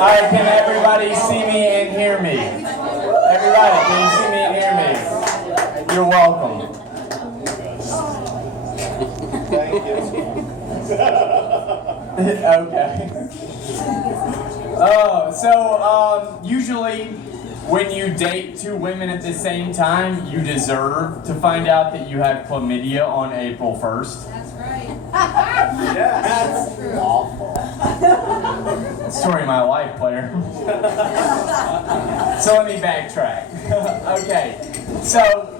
right, can everybody see me and hear me? Everybody, can you see me and hear me? You're welcome. Thank you. Okay. Usually when you date two women at the same time, you deserve to find out that you have chlamydia on April 1st. That's right. Yeah, that's awful. Story of my life, player. So let me backtrack. Okay, so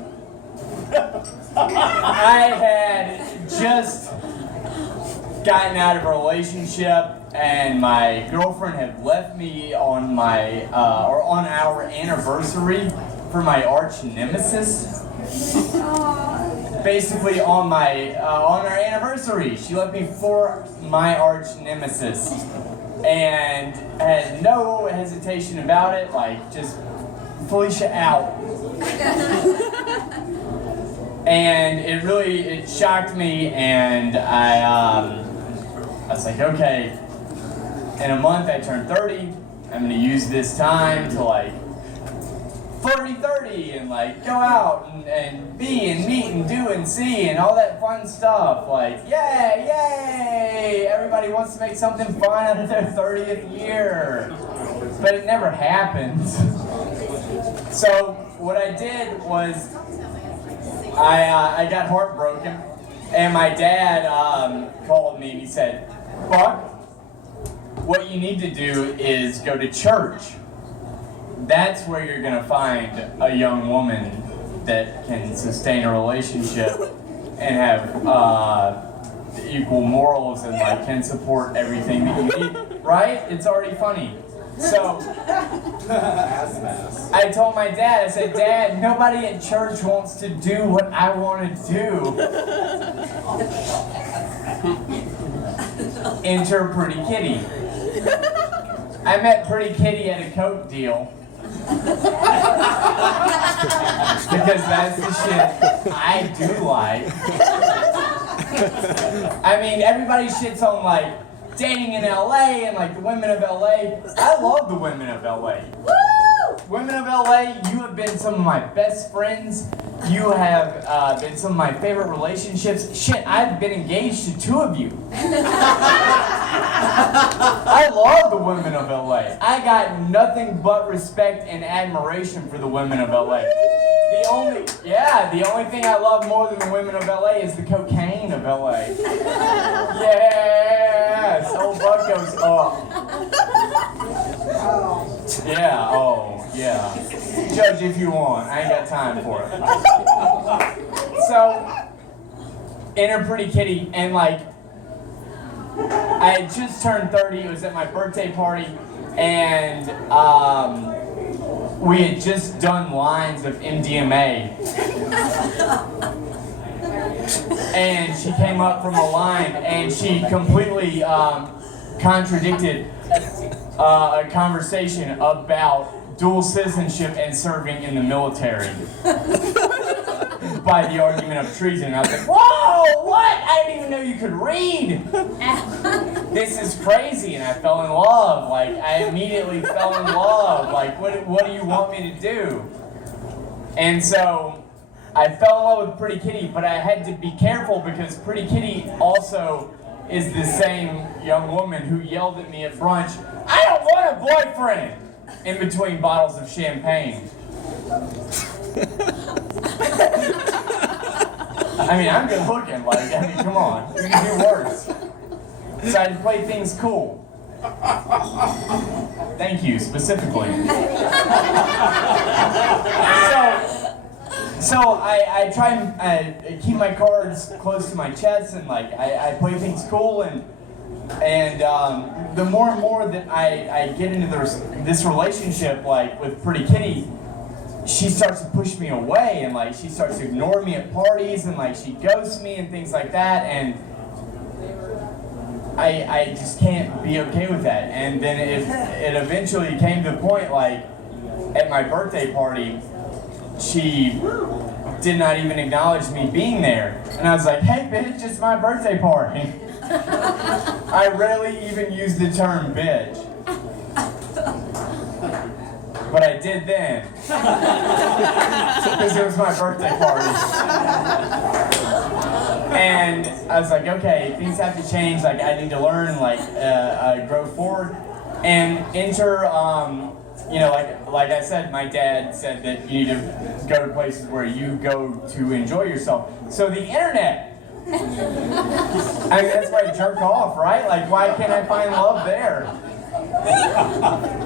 I had just gotten out of a relationship, and my girlfriend had left me on my on our anniversary for my arch nemesis. Basically, on our anniversary, she left me for my arch nemesis, and had no hesitation about it. Like, just Felicia out. And it shocked me, and I was like, okay, in a month I turn 30, I'm gonna use this time to like flirty 30 and like go out and be and meet and do and see and all that fun stuff. Like, yay, everybody wants to make something fun out of their 30th year. But it never happened. So what I did was I got heartbroken, and my dad called me and he said, Buck, what you need to do is go to church. That's where you're going to find a young woman that can sustain a relationship and have equal morals and like can support everything that you need. Right? It's already funny. So I told my dad, I said, Dad, nobody at church wants to do what I want to do. Enter Pretty Kitty. I met Pretty Kitty at a Coke deal. Because that's the shit I do like. I mean, everybody shits on like dating in LA and like the women of LA. I love the women of LA. Woo! Women of LA, you have been some of my best friends. You have been some of my favorite relationships. Shit, I've been engaged to two of you. I love the women of LA. I got nothing but respect and admiration for the women of LA. The only thing I love more than the women of LA is the cocaine of LA. Yes, old Buck goes, oh. Yeah, oh, yeah. Judge if you want, I ain't got time for it. So, enter Pretty Kitty, and like, I had just turned 30, it was at my birthday party, and we had just done lines of MDMA. And she came up from a line, and she completely contradicted a conversation about dual citizenship and serving in the military by the argument of treason. And I was like, whoa, what? I didn't even know you could read. This is crazy. And I fell in love. Like, I immediately fell in love. Like, what do you want me to do? And so I fell in love with Pretty Kitty, but I had to be careful because Pretty Kitty also is the same young woman who yelled at me at brunch, I don't want a boyfriend, in between bottles of champagne. I mean, I'm good looking, like, I mean, come on, you can do worse. So I play things cool. Thank you, specifically. So I try and keep my cards close to my chest, and like I play things cool, and the more and more that I get into this relationship, like with Pretty Kitty, she starts to push me away, and like she starts to ignore me at parties, and like she ghosts me and things like that, and I just can't be okay with that. And then it eventually came to the point, like at my birthday party, she did not even acknowledge me being there. And I was like, hey bitch, it's my birthday party. I rarely even use the term bitch. but I did then. Because it was my birthday party. And I was like, okay, things have to change. Like, I need to learn, like, grow forward. And enter, you know, like I said, my dad said that you need to go to places where you go to enjoy yourself. So the internet. I mean, that's why I jerk off, right? Like, why can't I find love there?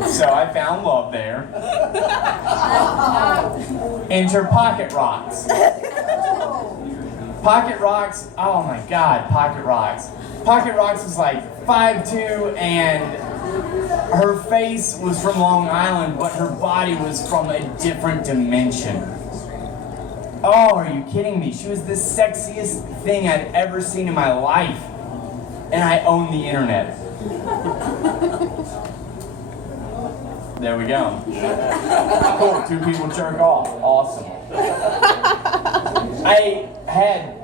So I found love there. Enter Pocket Rocks. Pocket Rocks, oh my God, Pocket Rocks. Pocket Rocks was like 5'2", and her face was from Long Island, but her body was from a different dimension. Oh, are you kidding me? She was the sexiest thing I'd ever seen in my life. And I own the internet. There we go. Cool, 2 people jerk off. Awesome. I had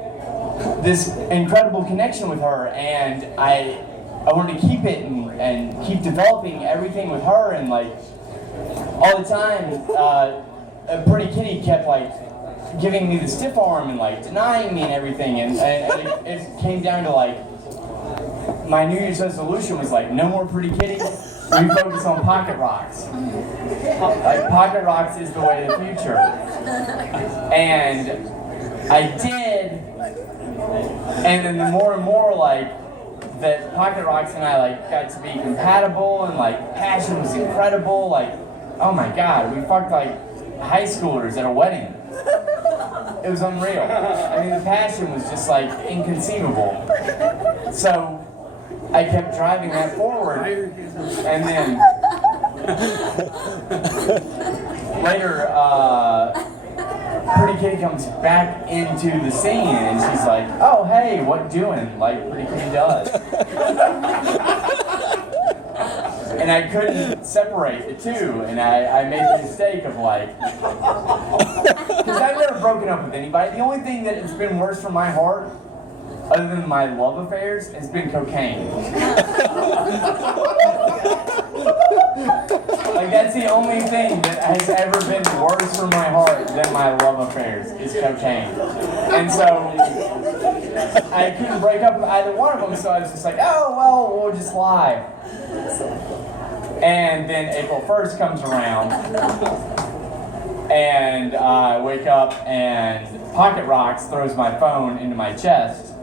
this incredible connection with her, and I wanted to keep it and keep developing everything with her, and like all the time, a Pretty Kitty kept like giving me the stiff arm and like denying me and everything, and it came down to like my New Year's resolution was like, no more Pretty Kitty, we focus on Pocket Rocks. Like, Pocket Rocks is the way of the future. And I did, and then the more and more like that Pocket Rocks and I like got to be compatible, and like passion was incredible. Like, oh my God, we fucked like high schoolers at a wedding. It was unreal. I mean, the passion was just like inconceivable. So I kept driving that forward, and then later, Pretty Kitty comes back into the scene, and she's like, "Oh, hey, what doing?" Like Pretty Kitty does. And I couldn't separate the two, and I made the mistake of like, because I've never broken up with anybody. The only thing that has been worse for my heart, other than my love affairs, has been cocaine. Like, that's the only thing that has ever been worse for my heart than my love affairs, is cocaine. And so I couldn't break up with either one of them, so I was just like, oh, well, we'll just lie. And then April 1st comes around, and I wake up, and Pocket Rocks throws my phone into my chest.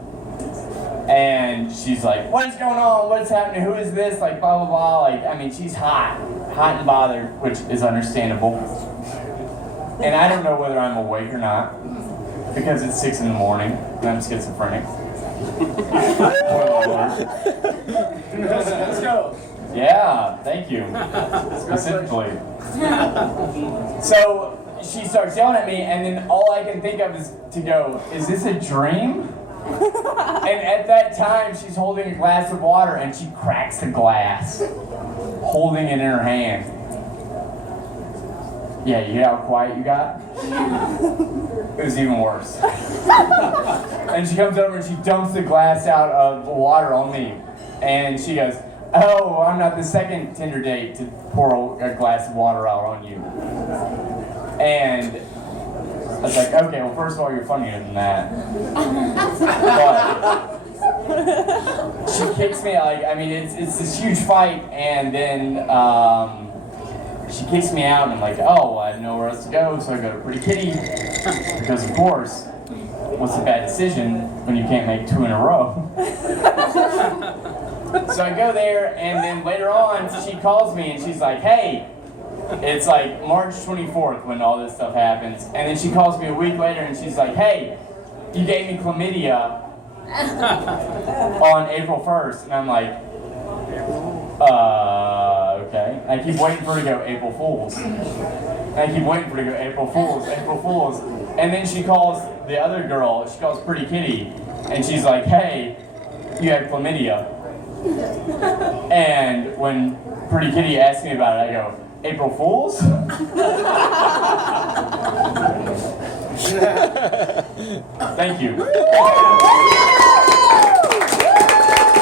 And she's like, what is going on? What's happening? Who is this? Like, blah, blah, blah. Like, I mean, she's hot and bothered, which is understandable. And I don't know whether I'm awake or not, because it's 6 in the morning, and I'm schizophrenic. Let's go. Yeah, thank you. Specifically. So she starts yelling at me, and then all I can think of is to go, is this a dream? And at that time, she's holding a glass of water, and she cracks the glass, holding it in her hand. Yeah, you hear how quiet you got? It was even worse. And she comes over and she dumps the glass out of the water on me. And she goes, oh, I'm not the second Tinder date to pour a glass of water out on you. And I was like, okay, well, first of all, you're funnier than that. But she kicks me, like, I mean, it's this huge fight, and then she kicks me out, and I'm like, oh, well, I have nowhere else to go, so I go to Pretty Kitty, because of course, what's a bad decision when you can't make 2 in a row? So I go there, and then later on, she calls me, and she's like, hey, it's like March 24th when all this stuff happens, and then she calls me a week later, and she's like, hey, you gave me chlamydia on April 1st, and I'm like, okay. And I keep waiting for her to go April Fools. And I keep waiting for her to go April Fools, April Fools. And then she calls the other girl, she calls Pretty Kitty, and she's like, hey, you had chlamydia. And when Pretty Kitty asks me about it, I go, April Fools? Thank you.